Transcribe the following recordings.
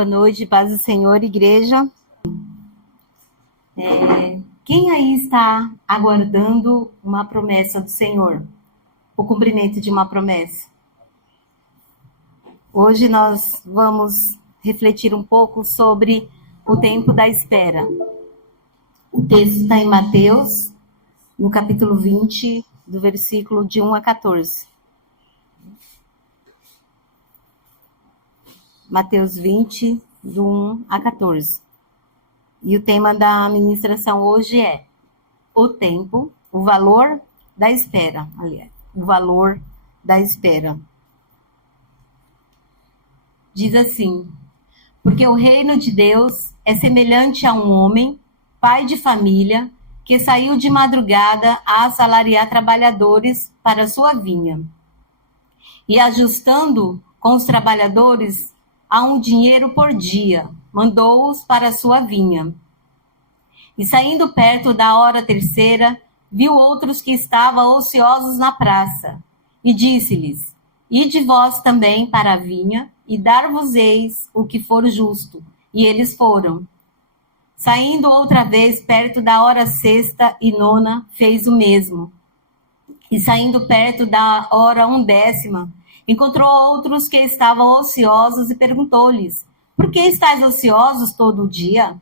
Boa noite, paz do Senhor, igreja. Quem aí está aguardando uma promessa do Senhor? O cumprimento de uma promessa? Hoje nós vamos refletir um pouco sobre o tempo da espera. O texto está em Mateus, no capítulo 20, do versículo de 1 a 14. Mateus 20, do 1 a 14. E o tema da ministração hoje é o tempo, o valor da espera. Aliás, o valor da espera. Diz assim: porque o reino de Deus é semelhante a um homem, pai de família, que saiu de madrugada a assalariar trabalhadores para sua vinha. E ajustando com os trabalhadores a um dinheiro por dia, mandou-os para a sua vinha. E saindo perto da hora terceira, viu outros que estavam ociosos na praça, e disse-lhes: ide vós também para a vinha, e dar-vos-eis o que for justo. E eles foram. Saindo outra vez perto da hora sexta e nona, fez o mesmo. E saindo perto da hora 1/10, encontrou outros que estavam ociosos e perguntou-lhes: por que estáis ociosos todo o dia?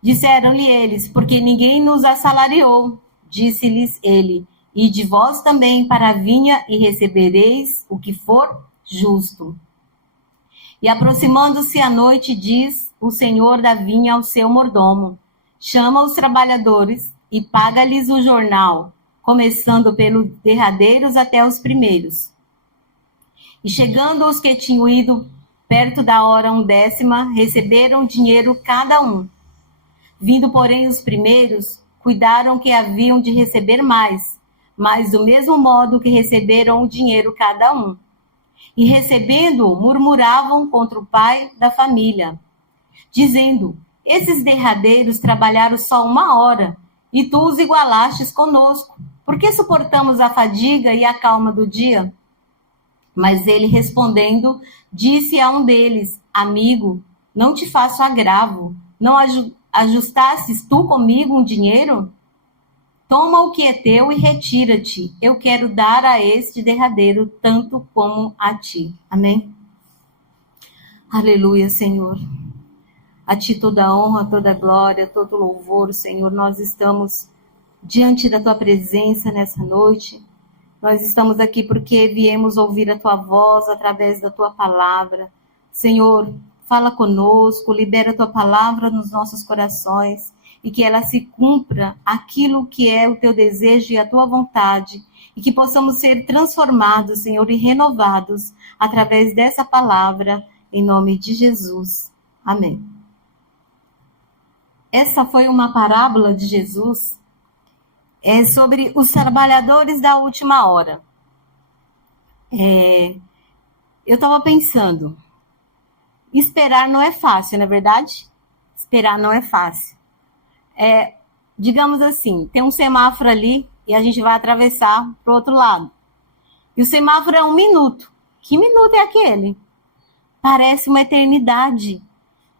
Disseram-lhe eles: porque ninguém nos assalariou. Disse-lhes ele: ide vós também para a vinha e recebereis o que for justo. E aproximando-se a noite, diz o senhor da vinha ao seu mordomo: chama os trabalhadores e paga-lhes o jornal, começando pelos derradeiros até os primeiros. E chegando os que tinham ido perto da hora 1/10, receberam dinheiro cada um. Vindo, porém, os primeiros, cuidaram que haviam de receber mais, mas do mesmo modo que receberam o dinheiro cada um. E recebendo-o, murmuravam contra o pai da família, dizendo: esses derradeiros trabalharam só 1 hora, e tu os igualastes conosco. Por que suportamos a fadiga e a calma do dia? Mas ele, respondendo, disse a um deles: amigo, não te faço agravo, não ajustastes tu comigo um dinheiro? Toma o que é teu e retira-te. Eu quero dar a este derradeiro tanto como a ti. Amém? Aleluia, Senhor. A ti toda honra, toda glória, todo louvor, Senhor. Nós estamos diante da tua presença nessa noite. Nós estamos aqui porque viemos ouvir a tua voz através da tua palavra. Senhor, fala conosco, libera a tua palavra nos nossos corações e que ela se cumpra aquilo que é o teu desejo e a tua vontade e que possamos ser transformados, Senhor, e renovados através dessa palavra, em nome de Jesus. Amém. Essa foi uma parábola de Jesus sobre os trabalhadores da última hora. Eu estava pensando, esperar não é fácil, não é verdade? Esperar não é fácil. Digamos assim, tem um semáforo ali e a gente vai atravessar para o outro lado. E o semáforo é 1 minuto. Que minuto é aquele? Parece uma eternidade.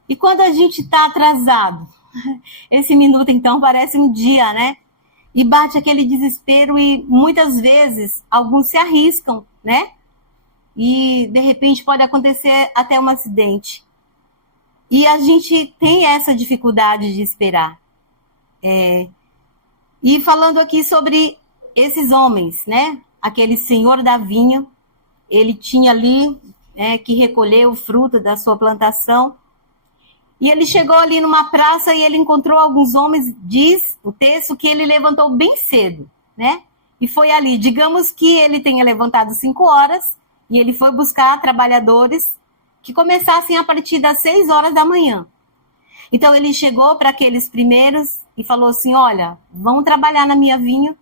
E quando a gente está atrasado, esse minuto então parece um dia, né? E bate aquele desespero e muitas vezes alguns se arriscam, né? E de repente pode acontecer até um acidente. E a gente tem essa dificuldade de esperar. E falando aqui sobre esses homens, né? Aquele senhor da vinha, ele tinha ali que recolher o fruto da sua plantação. E ele chegou ali numa praça e ele encontrou alguns homens, diz o texto, que ele levantou bem cedo, né? E foi ali, digamos que ele tenha levantado 5 horas e ele foi buscar trabalhadores que começassem a partir das 6 horas da manhã. Então ele chegou para aqueles primeiros e falou assim: olha, vão trabalhar na minha vinha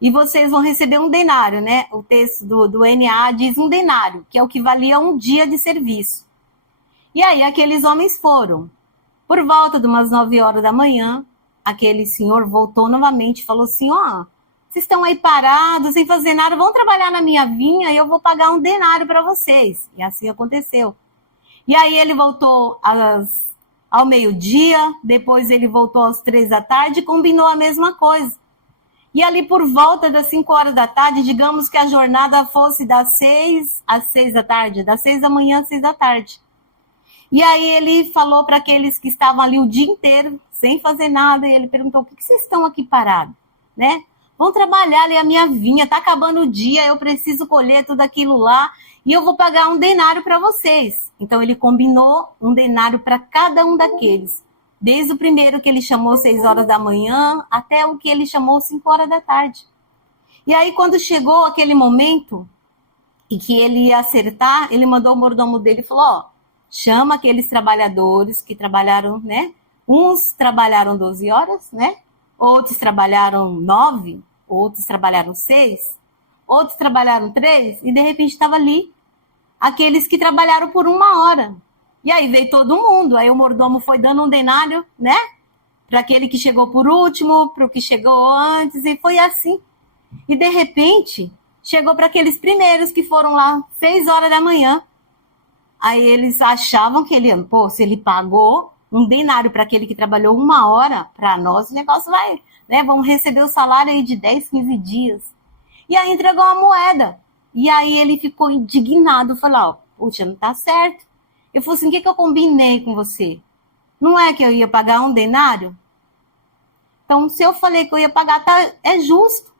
e vocês vão receber um denário, né? O texto do NA diz um denário, que é o que valia 1 dia de serviço. E aí aqueles homens foram. Por volta de umas 9 horas da manhã, aquele senhor voltou novamente e falou assim: vocês estão aí parados, sem fazer nada, vão trabalhar na minha vinha e eu vou pagar um denário para vocês. E assim aconteceu. E aí ele voltou ao meio-dia, depois ele voltou às 3 da tarde e combinou a mesma coisa. E ali por volta das 5 horas da tarde, digamos que a jornada fosse das 6 às 6 da tarde, das 6 da manhã às 6 da tarde. E aí ele falou para aqueles que estavam ali o dia inteiro, sem fazer nada, e ele perguntou, por que vocês estão aqui parados? Né? Vão trabalhar ali a minha vinha, está acabando o dia, eu preciso colher tudo aquilo lá, e eu vou pagar um denário para vocês. Então ele combinou um denário para cada um daqueles. Desde o primeiro que ele chamou 6 horas da manhã, até o que ele chamou 5 horas da tarde. E aí, quando chegou aquele momento, e que ele ia acertar, ele mandou o mordomo dele e falou, ó, chama aqueles trabalhadores que trabalharam, né? Uns trabalharam 12 horas, né? Outros trabalharam 9, outros trabalharam 6, outros trabalharam 3, e de repente estava ali aqueles que trabalharam por 1 hora. E aí veio todo mundo, aí o mordomo foi dando um denário, né? Para aquele que chegou por último, para o que chegou antes, e foi assim. E de repente, chegou para aqueles primeiros que foram lá 6 horas da manhã. Aí eles achavam que ele, pô, se ele pagou um denário para aquele que trabalhou 1 hora, para nós o negócio vai, né? Vamos receber o salário aí de 10, 15 dias. E aí entregou uma moeda. E aí ele ficou indignado, falou, ó, puxa, não tá certo. Eu falei assim, o que eu combinei com você? Não é que eu ia pagar um denário? Então, se eu falei que eu ia pagar, tá, é justo.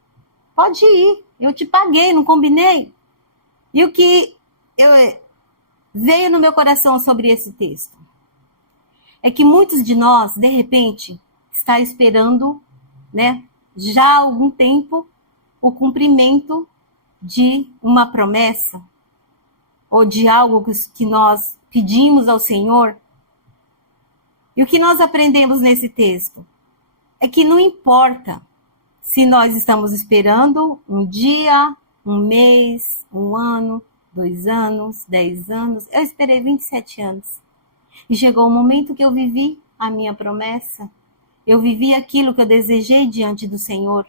Pode ir. Eu te paguei, não combinei? E o que veio no meu coração sobre esse texto é que muitos de nós, de repente, está esperando, né, já há algum tempo, o cumprimento de uma promessa ou de algo que nós pedimos ao Senhor. E o que nós aprendemos nesse texto é que não importa se nós estamos esperando um dia, um mês, um ano, 2 anos, 10 anos. Eu esperei 27 anos. E chegou o momento que eu vivi a minha promessa. Eu vivi aquilo que eu desejei diante do Senhor.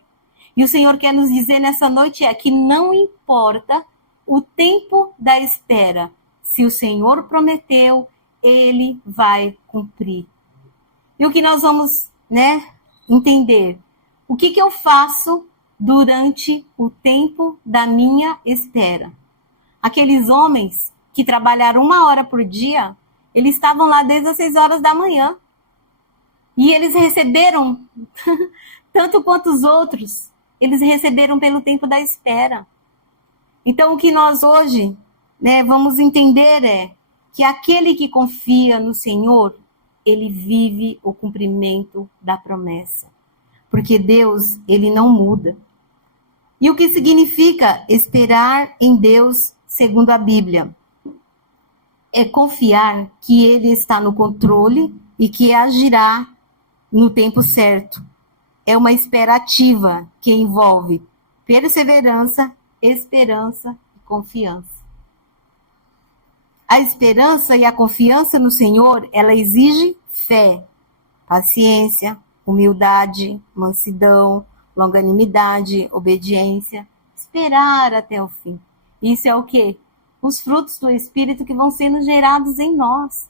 E o Senhor quer nos dizer nessa noite que não importa o tempo da espera. Se o Senhor prometeu, Ele vai cumprir. E o que nós vamos, né, entender? O que eu faço durante o tempo da minha espera? Aqueles homens que trabalharam 1 hora por dia, eles estavam lá desde as 6 horas da manhã. E eles receberam, tanto quanto os outros, eles receberam pelo tempo da espera. Então, o que nós hoje, né, vamos entender é que aquele que confia no Senhor, ele vive o cumprimento da promessa. Porque Deus, ele não muda. E o que significa esperar em Deus, segundo a Bíblia? É confiar que Ele está no controle e que agirá no tempo certo. É uma espera ativa que envolve perseverança, esperança e confiança. A esperança e a confiança no Senhor, ela exige fé, paciência, humildade, mansidão, longanimidade, obediência, esperar até o fim. Isso é o quê? Os frutos do Espírito que vão sendo gerados em nós.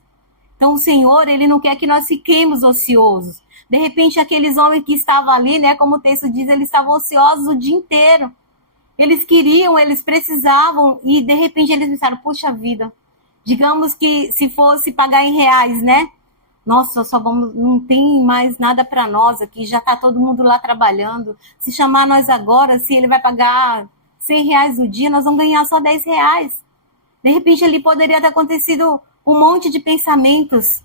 Então o Senhor, Ele não quer que nós fiquemos ociosos. De repente, aqueles homens que estavam ali, né, como o texto diz, eles estavam ociosos o dia inteiro. Eles queriam, eles precisavam, e de repente eles pensaram, puxa vida, digamos que se fosse pagar em reais, né? Nossa, não tem mais nada para nós aqui, já está todo mundo lá trabalhando. Se chamar nós agora, se ele vai pagar R$100 no dia, nós vamos ganhar só R$10. De repente ali poderia ter acontecido um monte de pensamentos,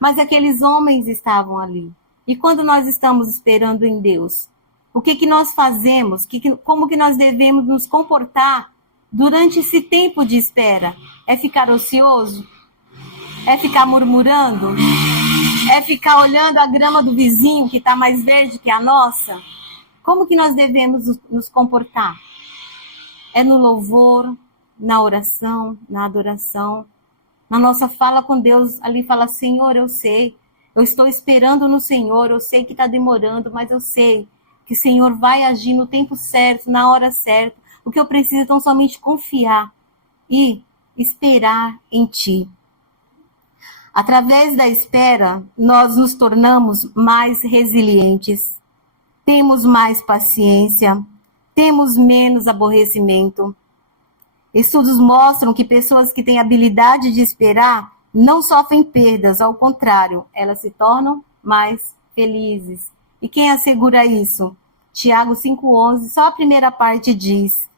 mas aqueles homens estavam ali. E quando nós estamos esperando em Deus, o que nós fazemos? Como que nós devemos nos comportar durante esse tempo de espera? É ficar ocioso? É ficar murmurando? É ficar olhando a grama do vizinho que está mais verde que a nossa? Como que nós devemos nos comportar? É no louvor, na oração, na adoração, na nossa fala com Deus, ali fala, Senhor, eu sei, eu estou esperando no Senhor, eu sei que está demorando, mas eu sei que o Senhor vai agir no tempo certo, na hora certa. O que eu preciso é tão somente confiar e esperar em Ti. Através da espera, nós nos tornamos mais resilientes, temos mais paciência, temos menos aborrecimento. Estudos mostram que pessoas que têm habilidade de esperar não sofrem perdas, ao contrário, elas se tornam mais felizes. E quem assegura isso? Tiago 5,11, só a primeira parte diz: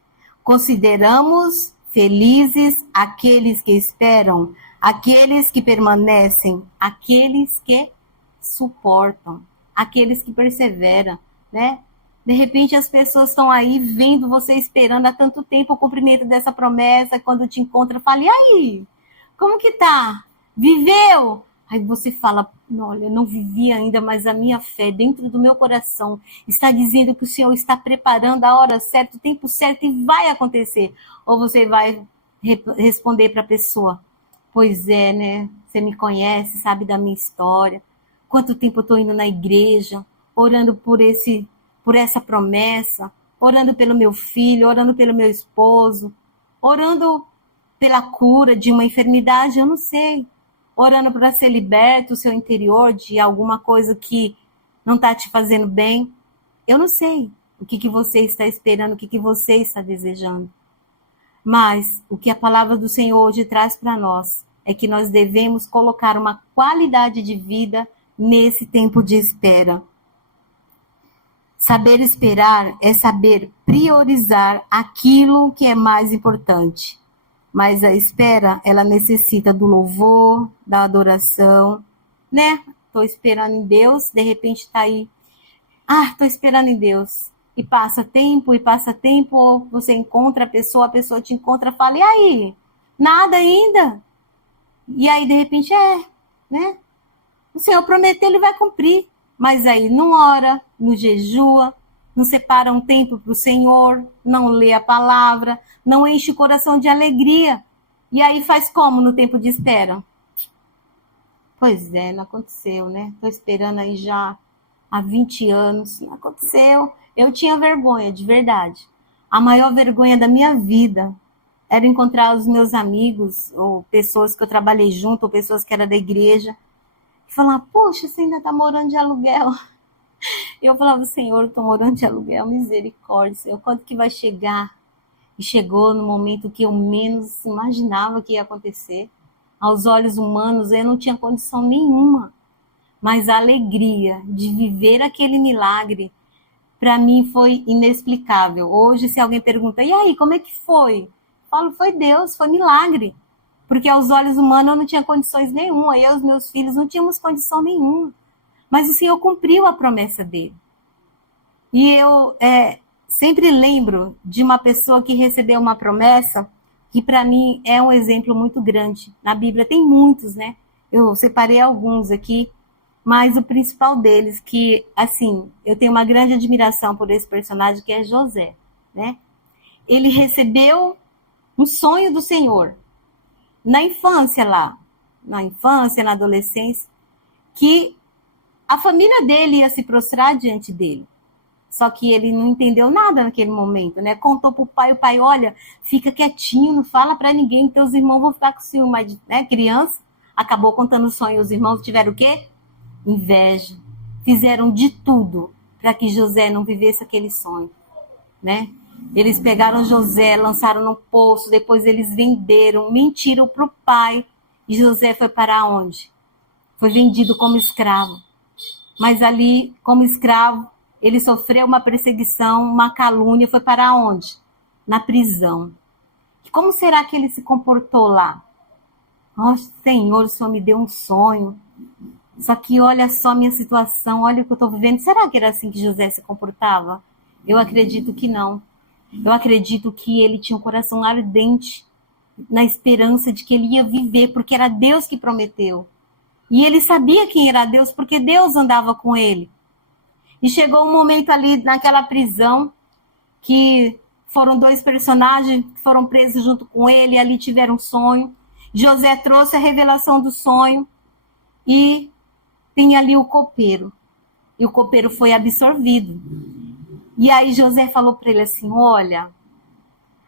consideramos felizes aqueles que esperam, aqueles que permanecem, aqueles que suportam, aqueles que perseveram, né? De repente as pessoas estão aí vendo você esperando há tanto tempo o cumprimento dessa promessa, quando te encontra, fala: e aí? Como que tá? Viveu? Aí você fala: olha, eu não vivi ainda, mas a minha fé dentro do meu coração está dizendo que o Senhor está preparando a hora certa, o tempo certo, e vai acontecer. Ou você vai responder para a pessoa: pois é, né? Você me conhece, sabe da minha história. Quanto tempo eu estou indo na igreja, orando por essa promessa, orando pelo meu filho, orando pelo meu esposo, orando pela cura de uma enfermidade, eu não sei. Orando para ser liberto o seu interior de alguma coisa que não está te fazendo bem. Eu não sei o que você está esperando, o que você está desejando. Mas o que a palavra do Senhor hoje traz para nós é que nós devemos colocar uma qualidade de vida nesse tempo de espera. Saber esperar é saber priorizar aquilo que é mais importante. Mas a espera, ela necessita do louvor, da adoração, né? Estou esperando em Deus, de repente está aí. Estou esperando em Deus. E passa tempo, ou você encontra a pessoa te encontra, fala: e aí? Nada ainda? E aí, de repente, né? O Senhor prometeu, Ele vai cumprir. Mas aí não ora, não jejua, não separa um tempo para o Senhor, não lê a palavra, não enche o coração de alegria. E aí faz como no tempo de espera? Pois é, não aconteceu, né? Estou esperando aí já há 20 anos, não aconteceu. Eu tinha vergonha, de verdade. A maior vergonha da minha vida era encontrar os meus amigos, ou pessoas que eu trabalhei junto, ou pessoas que eram da igreja, e falar: poxa, você ainda está morando de aluguel. Eu falava: Senhor, eu estou morando de aluguel, misericórdia, Senhor, quando que vai chegar? E chegou no momento que eu menos imaginava que ia acontecer. Aos olhos humanos, eu não tinha condição nenhuma. Mas a alegria de viver aquele milagre, para mim, foi inexplicável. Hoje, se alguém pergunta: e aí, como é que foi? Eu falo: foi Deus, foi milagre. Porque aos olhos humanos eu não tinha condições nenhuma. Eu e os meus filhos não tínhamos condição nenhuma. Mas o Senhor cumpriu a promessa dele. E eu sempre lembro de uma pessoa que recebeu uma promessa, que para mim é um exemplo muito grande. Na Bíblia tem muitos, né? Eu separei alguns aqui, mas o principal deles, que, assim, eu tenho uma grande admiração por esse personagem, que é José, né? Ele recebeu um sonho do Senhor, na infância, na adolescência, que a família dele ia se prostrar diante dele. Só que ele não entendeu nada naquele momento, né? Contou pro pai, o pai: olha, fica quietinho, não fala para ninguém, teus irmãos vão ficar com ciúme, mas, né, criança, acabou contando o sonho, os irmãos tiveram o quê? Inveja. Fizeram de tudo para que José não vivesse aquele sonho, né? Eles pegaram José, lançaram no poço, depois eles venderam, mentiram para o pai, e José foi para onde? Foi vendido como escravo. Mas ali, como escravo, ele sofreu uma perseguição, uma calúnia, foi para onde? Na prisão. E como será que ele se comportou lá? Senhor, o Senhor me deu um sonho, só que olha só a minha situação, olha o que eu estou vivendo. Será que era assim que José se comportava? Eu acredito que não. Eu acredito que ele tinha um coração ardente na esperança de que ele ia viver, porque era Deus que prometeu. E ele sabia quem era Deus, porque Deus andava com ele. E chegou um momento ali naquela prisão que foram 2 personagens que foram presos junto com ele, e ali tiveram um sonho. José trouxe a revelação do sonho e tem ali o copeiro. E o copeiro foi absorvido. E aí José falou para ele assim: olha,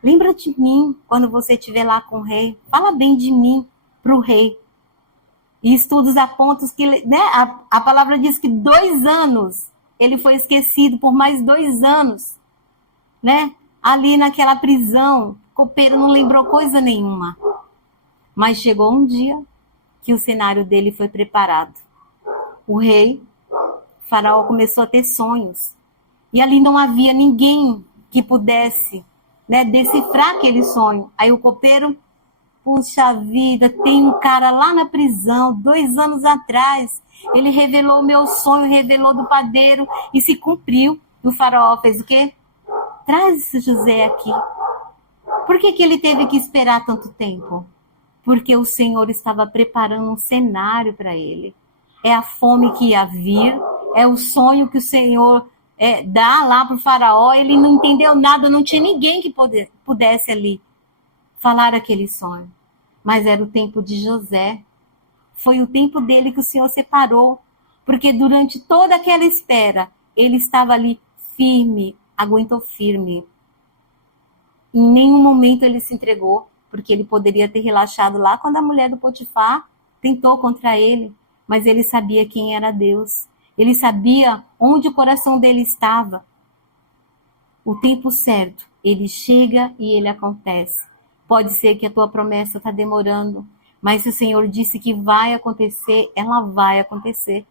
lembra de mim quando você estiver lá com o rei. Fala bem de mim para o rei. E estudos apontam que, né, a palavra diz que 2 anos ele foi esquecido, por mais 2 anos, né? Ali naquela prisão, o copeiro não lembrou coisa nenhuma. Mas chegou um dia que o cenário dele foi preparado. O rei, Faraó, começou a ter sonhos. E ali não havia ninguém que pudesse, né, decifrar aquele sonho. Aí o copeiro, puxa vida, tem um cara lá na prisão, 2 anos atrás. Ele revelou o meu sonho, revelou do padeiro e se cumpriu. E o Faraó fez o quê? Traz José aqui. Por que ele teve que esperar tanto tempo? Porque o Senhor estava preparando um cenário para ele. É a fome que ia vir, é o sonho que o Senhor dá lá para o Faraó. Ele não entendeu nada, não tinha ninguém que pudesse ali falar aquele sonho. Mas era o tempo de José. Foi o tempo dele que o Senhor separou. Porque durante toda aquela espera, ele estava ali firme, aguentou firme. Em nenhum momento ele se entregou, porque ele poderia ter relaxado lá quando a mulher do Potifar tentou contra ele. Mas ele sabia quem era Deus. Ele sabia onde o coração dele estava. O tempo certo, ele chega e ele acontece. Pode ser que a tua promessa está demorando, mas se o Senhor disse que vai acontecer, ela vai acontecer.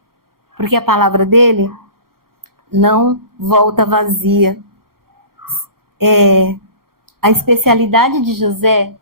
Porque a palavra dele não volta vazia. A especialidade de José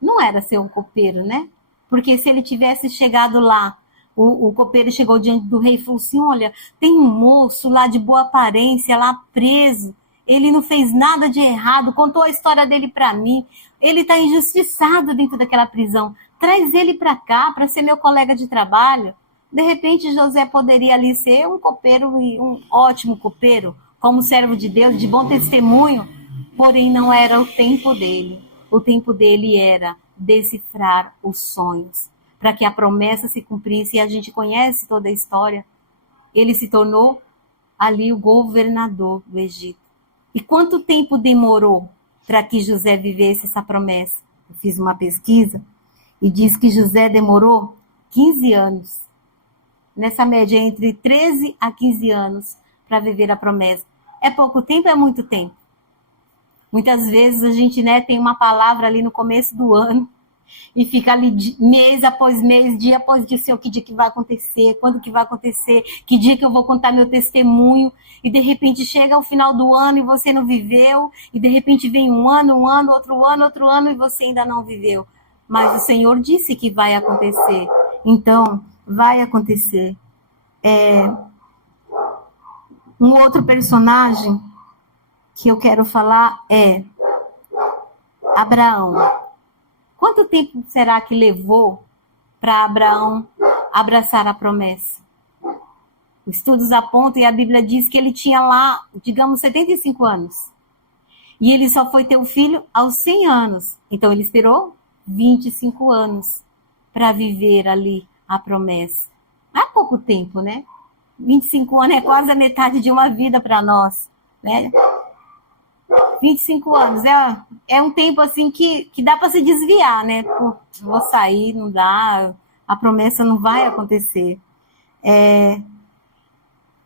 não era ser um copeiro, né? Porque se ele tivesse chegado lá, o copeiro chegou diante do rei e falou assim, olha, tem um moço lá de boa aparência, lá preso, ele não fez nada de errado, contou a história dele para mim, ele está injustiçado dentro daquela prisão, traz ele para cá, para ser meu colega de trabalho. De repente, José poderia ali ser um copeiro, e um ótimo copeiro, como servo de Deus, de bom testemunho, porém não era o tempo dele. O tempo dele era decifrar os sonhos, para que a promessa se cumprisse, e a gente conhece toda a história. Ele se tornou ali o governador do Egito. E quanto tempo demorou para que José vivesse essa promessa? Eu fiz uma pesquisa e diz que José demorou 15 anos. Nessa média, entre 13 a 15 anos para viver a promessa. É pouco tempo, é muito tempo. Muitas vezes a gente, né, tem uma palavra ali no começo do ano e fica ali mês após mês, dia após dia, Senhor, que dia que vai acontecer, quando que vai acontecer, que dia que eu vou contar meu testemunho, e de repente chega o final do ano e você não viveu, e de repente vem um ano, outro ano, e você ainda não viveu. Mas o Senhor disse que vai acontecer, então vai acontecer. Um outro personagem que eu quero falar é Abraão. Quanto tempo será que levou para Abraão abraçar a promessa? Os estudos apontam e a Bíblia diz que ele tinha lá, digamos, 75 anos. E ele só foi ter o filho aos 100 anos. Então ele esperou 25 anos para viver ali a promessa. Há pouco tempo, né? 25 anos é quase a metade de uma vida para nós, né? 25 anos é um tempo assim que dá para se desviar, né? Pô, vou sair, não dá, a promessa não vai acontecer.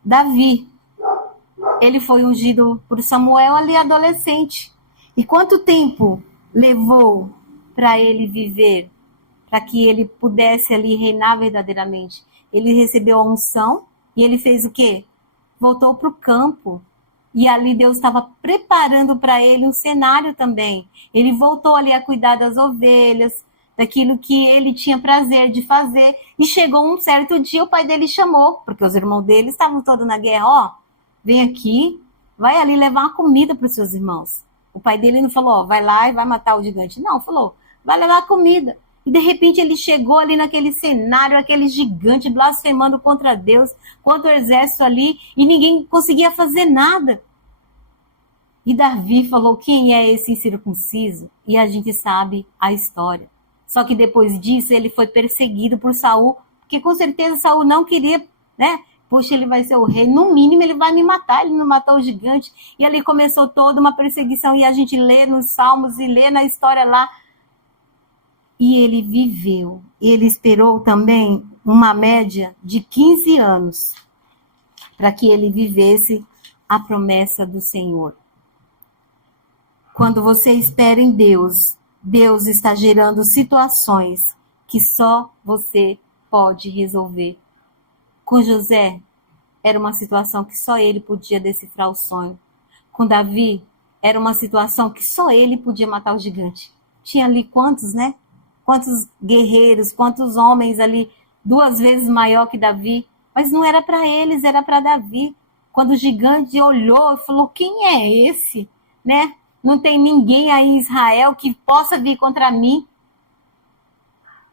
Davi, ele foi ungido por Samuel ali adolescente. E quanto tempo levou para ele viver, para que ele pudesse ali reinar verdadeiramente? Ele recebeu a unção e ele fez o quê? Voltou para o campo. E ali Deus estava preparando para ele um cenário também. Ele voltou ali a cuidar das ovelhas, daquilo que ele tinha prazer de fazer. E chegou um certo dia, o pai dele chamou, porque os irmãos dele estavam todos na guerra. Ó, vem aqui, vai ali levar uma comida para os seus irmãos. O pai dele não falou, ó, vai lá e vai matar o gigante. Não, falou, vai levar comida. E de repente ele chegou ali naquele cenário, aquele gigante blasfemando contra Deus, contra o exército ali, e ninguém conseguia fazer nada. E Davi falou, quem é esse incircunciso? E a gente sabe a história. Só que depois disso ele foi perseguido por Saul, porque com certeza Saul não queria, né? Poxa, ele vai ser o rei, no mínimo ele vai me matar, ele não matou o gigante. E ali começou toda uma perseguição, e a gente lê nos Salmos e lê na história lá. E ele viveu. Ele esperou também uma média de 15 anos para que ele vivesse a promessa do Senhor. Quando você espera em Deus, Deus está gerando situações que só você pode resolver. Com José, era uma situação que só ele podia decifrar o sonho. Com Davi, era uma situação que só ele podia matar o gigante. Tinha ali quantos, né? Quantos guerreiros, quantos homens ali, 2 vezes maior que Davi. Mas não era para eles, era para Davi. Quando o gigante olhou e falou, quem é esse? Né? Não tem ninguém aí em Israel que possa vir contra mim.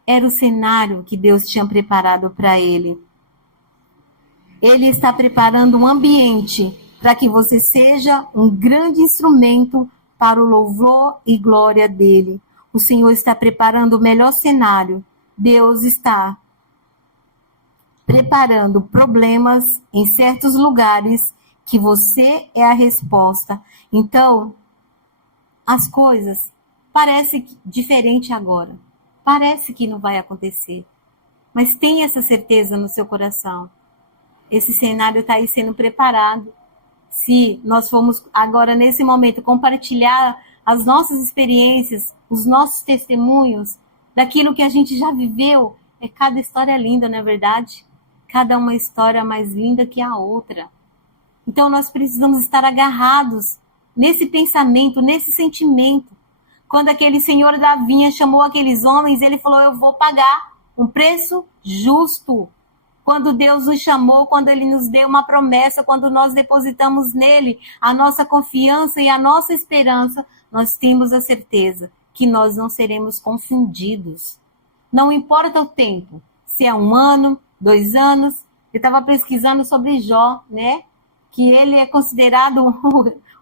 Era o cenário que Deus tinha preparado para ele. Ele está preparando um ambiente para que você seja um grande instrumento para o louvor e glória dele. O Senhor está preparando o melhor cenário. Deus está preparando problemas em certos lugares que você é a resposta. Então, as coisas parecem diferente agora. Parece que não vai acontecer. Mas tenha essa certeza no seu coração. Esse cenário está aí sendo preparado. Se nós formos agora, nesse momento, compartilhar as nossas experiências, os nossos testemunhos, daquilo que a gente já viveu, cada história linda, não é verdade? Cada uma história mais linda que a outra. Então, nós precisamos estar agarrados nesse pensamento, nesse sentimento. Quando aquele senhor da vinha chamou aqueles homens, ele falou, eu vou pagar um preço justo. Quando Deus nos chamou, quando Ele nos deu uma promessa, quando nós depositamos nele a nossa confiança e a nossa esperança, nós temos a certeza que nós não seremos confundidos. Não importa o tempo, se é 1 ano, 2 anos. Eu estava pesquisando sobre Jó, né? Que ele é considerado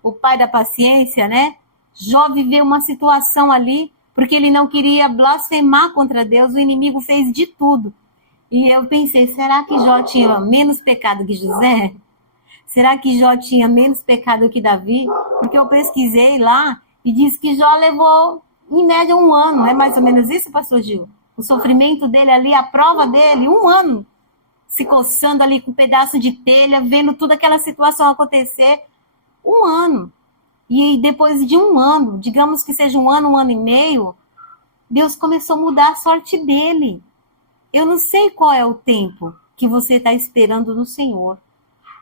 o pai da paciência, né? Jó viveu uma situação ali, porque ele não queria blasfemar contra Deus, o inimigo fez de tudo. E eu pensei, será que Jó tinha menos pecado que José? Será que Jó tinha menos pecado que Davi? Porque eu pesquisei lá e diz que Jó levou, em média, 1 ano. É mais ou menos isso, pastor Gil? O sofrimento dele ali, a prova dele, 1 ano. Se coçando ali com um pedaço de telha, vendo toda aquela situação acontecer. 1 ano. E depois de 1 ano, digamos que seja 1 ano, 1 ano e meio, Deus começou a mudar a sorte dele. Eu não sei qual é o tempo que você está esperando no Senhor.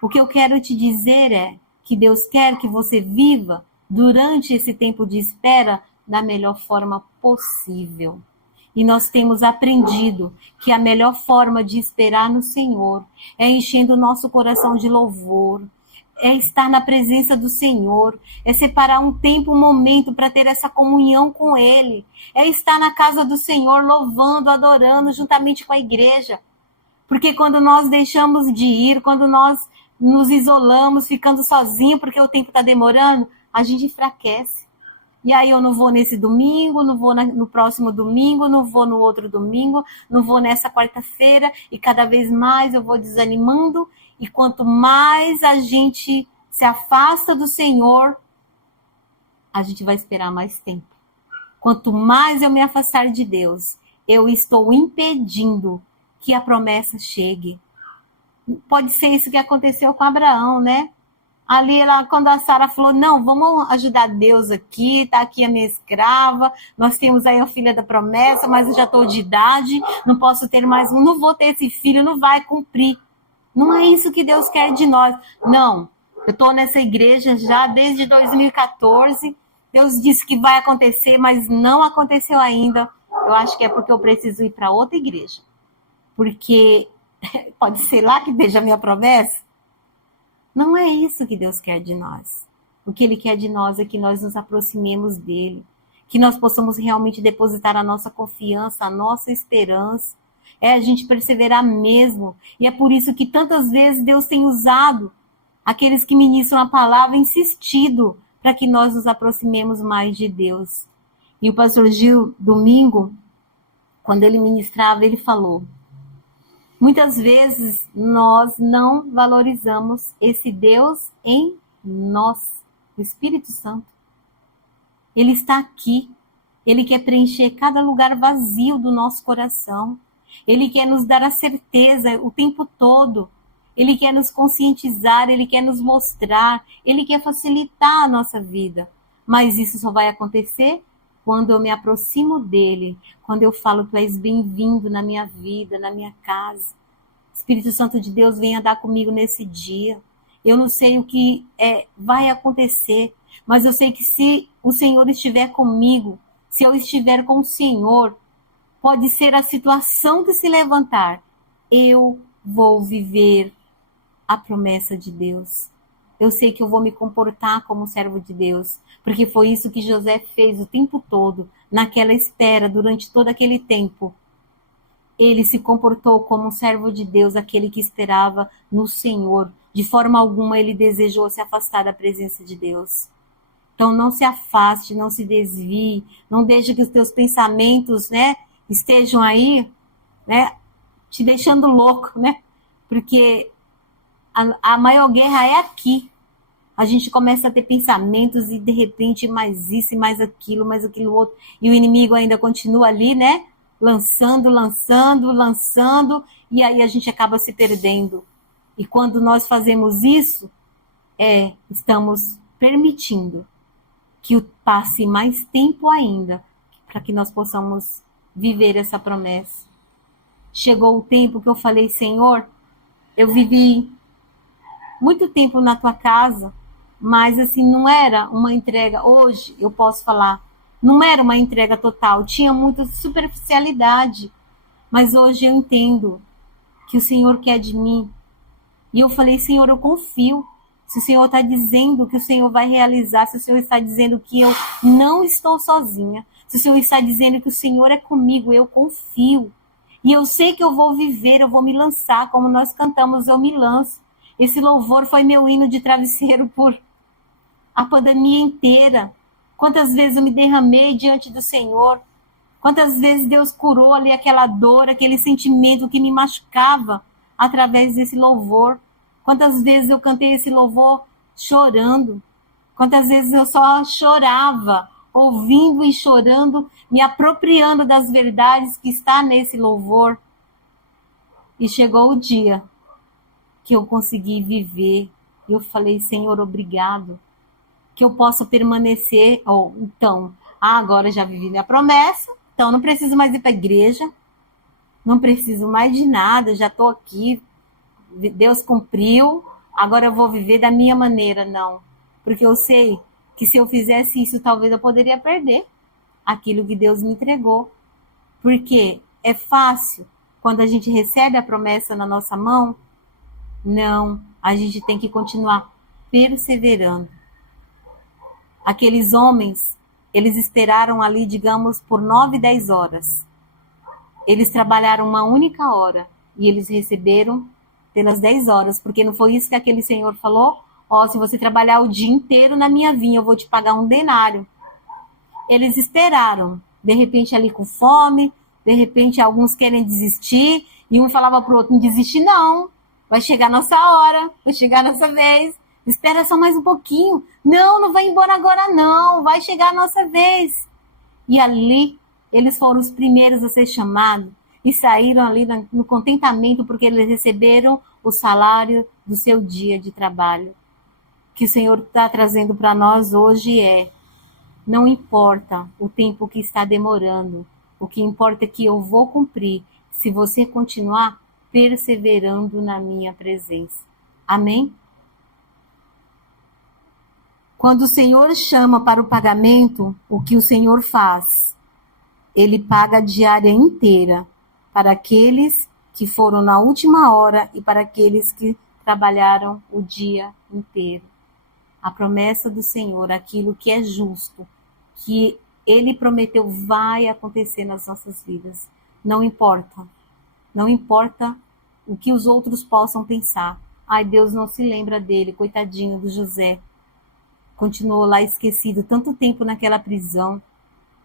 O que eu quero te dizer é que Deus quer que você viva durante esse tempo de espera da melhor forma possível. E nós temos aprendido que a melhor forma de esperar no Senhor é enchendo o nosso coração de louvor, é estar na presença do Senhor, é separar um tempo, um momento para ter essa comunhão com Ele, é estar na casa do Senhor louvando, adorando juntamente com a igreja. Porque quando nós deixamos de ir, quando nós nos isolamos, ficando sozinhos porque o tempo está demorando, a gente enfraquece. E aí eu não vou nesse domingo, não vou no próximo domingo, não vou no outro domingo, não vou nessa quarta-feira, e cada vez mais eu vou desanimando. E quanto mais a gente se afasta do Senhor, a gente vai esperar mais tempo. Quanto mais eu me afastar de Deus, eu estou impedindo que a promessa chegue. Pode ser isso que aconteceu com Abraão, né? Ali, lá, quando a Sara falou, não, vamos ajudar Deus aqui, está aqui a minha escrava, nós temos aí a filha da promessa, mas eu já estou de idade, não posso ter mais um, não vou ter esse filho, não vai cumprir. Não é isso que Deus quer de nós. Não, eu estou nessa igreja já desde 2014, Deus disse que vai acontecer, mas não aconteceu ainda. Eu acho que é porque eu preciso ir para outra igreja. Porque pode ser lá que esteja a minha promessa. Não é isso que Deus quer de nós. O que Ele quer de nós é que nós nos aproximemos dEle, que nós possamos realmente depositar a nossa confiança, a nossa esperança. É a gente perseverar mesmo. E é por isso que tantas vezes Deus tem usado aqueles que ministram a palavra, insistido para que nós nos aproximemos mais de Deus. E o pastor Gil, domingo, quando ele ministrava, ele falou: muitas vezes nós não valorizamos esse Deus em nós, o Espírito Santo. Ele está aqui. Ele quer preencher cada lugar vazio do nosso coração. Ele quer nos dar a certeza o tempo todo. Ele quer nos conscientizar, Ele quer nos mostrar, Ele quer facilitar a nossa vida. Mas isso só vai acontecer quando eu me aproximo dEle, quando eu falo, tu és bem-vindo na minha vida, na minha casa. Espírito Santo de Deus, venha dar comigo nesse dia. Eu não sei o que vai acontecer, mas eu sei que se o Senhor estiver comigo, se eu estiver com o Senhor, pode ser a situação que se levantar, eu vou viver a promessa de Deus. Eu sei que eu vou me comportar como servo de Deus, porque foi isso que José fez o tempo todo, naquela espera, durante todo aquele tempo. Ele se comportou como um servo de Deus, aquele que esperava no Senhor. De forma alguma ele desejou se afastar da presença de Deus. Então não se afaste, não se desvie, não deixe que os teus pensamentos, estejam aí, te deixando louco, Porque a maior guerra é aqui. A gente começa a ter pensamentos e de repente mais isso e mais aquilo outro. E o inimigo ainda continua ali, lançando, e aí a gente acaba se perdendo. E quando nós fazemos isso, estamos permitindo que passe mais tempo ainda para que nós possamos viver essa promessa. Chegou o tempo que eu falei, Senhor, eu vivi muito tempo na tua casa, mas assim, não era uma entrega, hoje eu posso falar, não era uma entrega total, tinha muita superficialidade, mas hoje eu entendo que o Senhor quer de mim. E eu falei, Senhor, eu confio. Se o Senhor está dizendo que o Senhor vai realizar, se o Senhor está dizendo que eu não estou sozinha, se o Senhor está dizendo que o Senhor é comigo, eu confio. E eu sei que eu vou viver, eu vou me lançar, como nós cantamos, eu me lanço. Esse louvor foi meu hino de travesseiro por a pandemia inteira. Quantas vezes eu me derramei diante do Senhor. Quantas vezes Deus curou ali aquela dor, aquele sentimento que me machucava através desse louvor. Quantas vezes eu cantei esse louvor chorando. Quantas vezes eu só chorava, ouvindo e chorando, me apropriando das verdades que está nesse louvor. E chegou o dia que eu consegui viver. Eu falei, Senhor, obrigado. Que eu possa permanecer, agora já vivi minha promessa, então não preciso mais ir para a igreja, não preciso mais de nada, já estou aqui, Deus cumpriu, agora eu vou viver da minha maneira. Não, porque eu sei que se eu fizesse isso, talvez eu poderia perder aquilo que Deus me entregou, porque é fácil, quando a gente recebe a promessa na nossa mão, não, a gente tem que continuar perseverando. Aqueles homens, eles esperaram ali, digamos, por 9, 10 horas. Eles trabalharam uma única hora e eles receberam pelas 10 horas, porque não foi isso que aquele senhor falou? Se você trabalhar o dia inteiro na minha vinha, eu vou te pagar um denário. Eles esperaram, de repente ali com fome, de repente alguns querem desistir, e um falava para o outro, não desiste não, vai chegar a nossa hora, vai chegar a nossa vez. Espera só mais um pouquinho. Não vai embora agora não. Vai chegar a nossa vez. E ali, eles foram os primeiros a ser chamados. E saíram ali no contentamento, porque eles receberam o salário do seu dia de trabalho. O que o Senhor está trazendo para nós hoje não importa o tempo que está demorando. O que importa é que eu vou cumprir, se você continuar perseverando na minha presença. Amém? Quando o Senhor chama para o pagamento, o que o Senhor faz? Ele paga a diária inteira para aqueles que foram na última hora e para aqueles que trabalharam o dia inteiro. A promessa do Senhor, aquilo que é justo, que Ele prometeu, vai acontecer nas nossas vidas. Não importa. Não importa o que os outros possam pensar. Ai, Deus não se lembra dele, coitadinho do José. Continuou lá esquecido tanto tempo naquela prisão.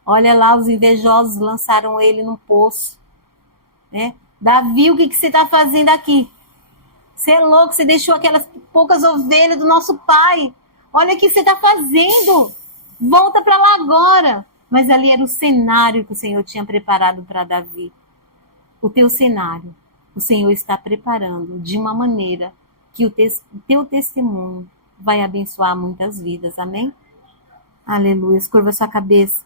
Olha lá, os invejosos lançaram ele num poço. Davi, o que você está fazendo aqui? Você é louco, você deixou aquelas poucas ovelhas do nosso pai. Olha o que você está fazendo. Volta para lá agora. Mas ali era o cenário que o Senhor tinha preparado para Davi. O teu cenário, o Senhor está preparando de uma maneira que o teu testemunho vai abençoar muitas vidas. Amém? Aleluia. Curva sua cabeça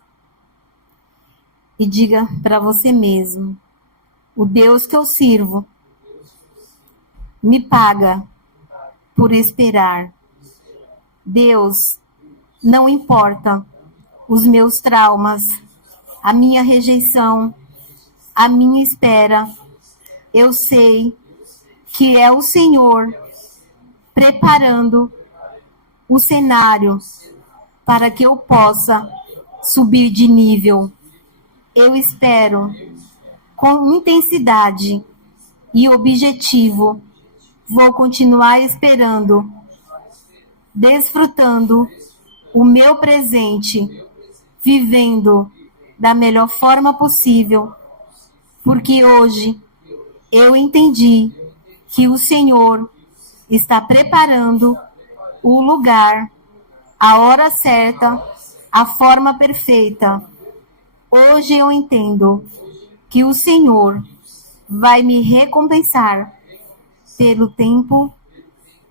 e diga para você mesmo: o Deus que eu sirvo me paga por esperar. Deus, não importa os meus traumas, a minha rejeição, a minha espera, eu sei que é o Senhor preparando o cenário para que eu possa subir de nível. Eu espero com intensidade e objetivo. Vou continuar esperando, desfrutando o meu presente, vivendo da melhor forma possível, porque hoje eu entendi que o Senhor está preparando o lugar, a hora certa, a forma perfeita. Hoje eu entendo que o Senhor vai me recompensar pelo tempo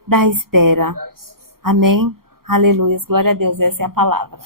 da espera. Amém? Aleluia. Glória a Deus. Essa é a palavra.